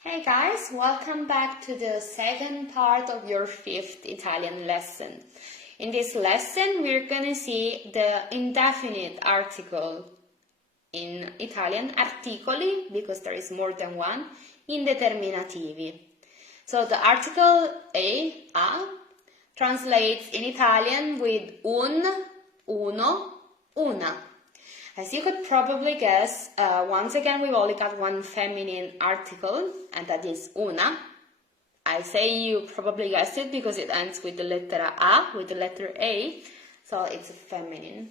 Hey guys, welcome back to the second part of your fifth Italian lesson. In this lesson, we're gonna see the indefinite article in Italian, articoli, because there is more than one, indeterminativi. So the article a, translates in Italian with un, uno, una. As you could probably guess, once again we've only got one feminine article, and that is una. I say you probably guessed it because it ends with the letter A, with the letter A, so it's feminine.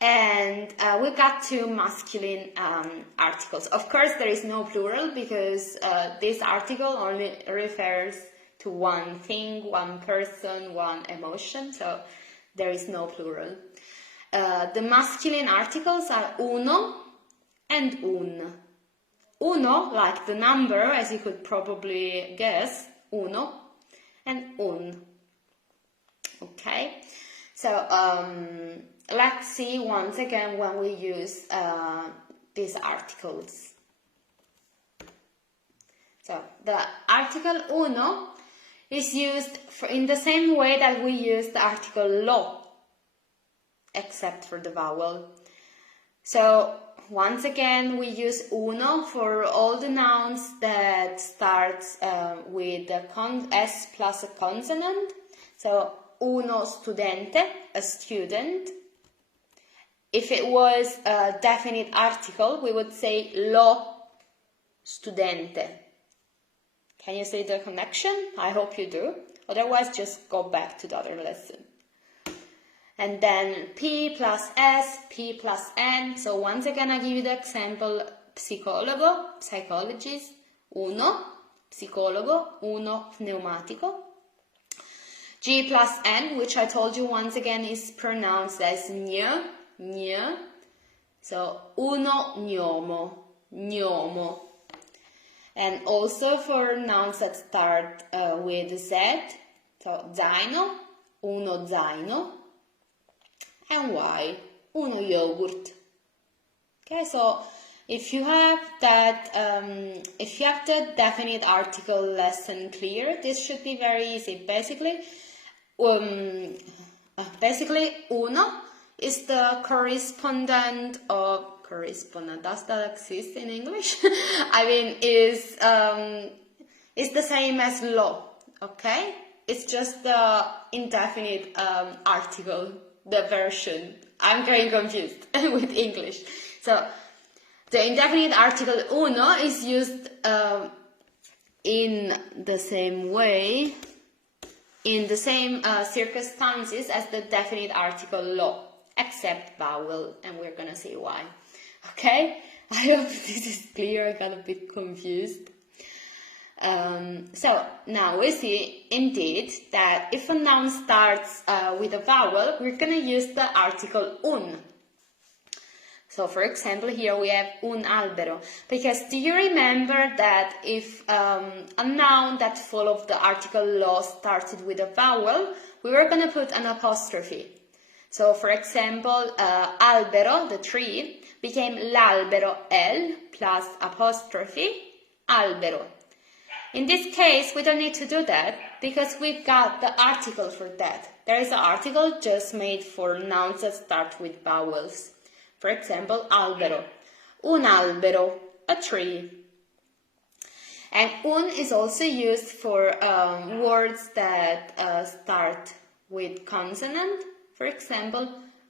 And we've got two masculine articles. Of course, there is no plural because this article only refers to one thing, one person, one emotion, so there is no plural. The masculine articles are uno and un. Uno, like the number, as you could probably guess, uno, and un. Okay, so let's see once again when we use these articles. So the article uno is used in the same way that we use the article lo, except for the vowel. So once again we use uno for all the nouns that start with the S plus a consonant. So uno studente, a student. If it was a definite article, we would say lo studente. Can you see the connection? I hope you do. Otherwise, just go back to the other lesson. And then P plus S, P plus N. So once again, I give you the example, psicologo, psychologist, uno, psicologo, uno, pneumatico. G plus N, which I told you once again is pronounced as gn, gn. So uno gnomo, gnomo. And also for nouns that start with Z, so zaino, uno zaino. And Y, uno yogurt. Okay, so if you have that, if you have the definite article lesson clear, this should be very easy. Basically, uno is the correspondent of correspondent. Does that exist in English? I mean, is the same as lo. Okay, it's just the indefinite article. The version. I'm getting confused with English. So the indefinite article uno is used in the same way, in the same circumstances as the definite article lo, except vowel, and we're gonna see why. Okay? I hope this is clear. I got a bit confused. So now we see indeed that if a noun starts with a vowel, we're going to use the article un. So for example, here we have un albero. Because do you remember that if a noun that followed the article lo started with a vowel, we were going to put an apostrophe. So for example, albero, the tree, became l'albero, el, plus apostrophe, albero. In this case, we don't need to do that because we've got the article for that. There is an article just made for nouns that start with vowels. For example, albero. Un albero, a tree. And un is also used for words that start with consonant. For example,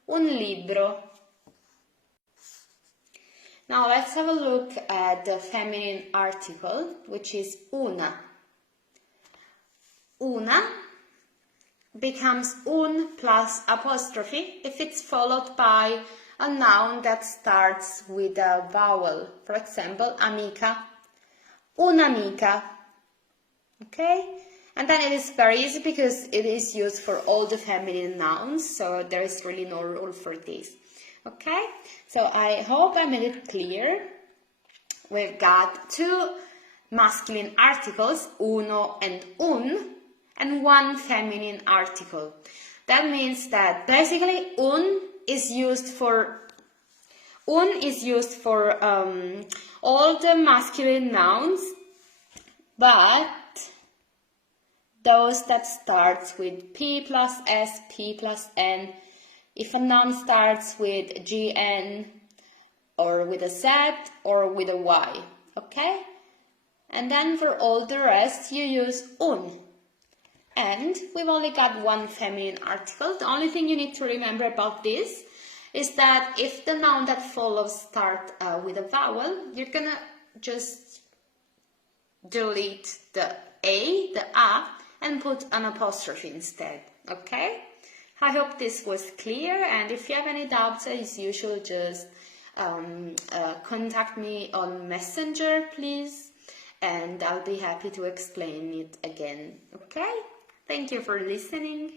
un libro. Now let's have a look at the feminine article, which is una. Una becomes un plus apostrophe if it's followed by a noun that starts with a vowel. For example, amica. Un'amica. Okay? And then it is very easy because it is used for all the feminine nouns, so there is really no rule for this. Okay, so I hope I made it clear. We've got two masculine articles, uno and un, and one feminine article. That means that basically un is used for Un is used for all the masculine nouns, but those that starts with P plus S, P plus N, if a noun starts with GN or with a Z or with a Y, okay? And then for all the rest you use un. And we've only got one feminine article. The only thing you need to remember about this is that if the noun that follows start with a vowel, you're gonna just delete the A, the A, and put an apostrophe instead, okay? I hope this was clear, and if you have any doubts, as usual, just contact me on Messenger, please, and I'll be happy to explain it again, okay? Thank you for listening.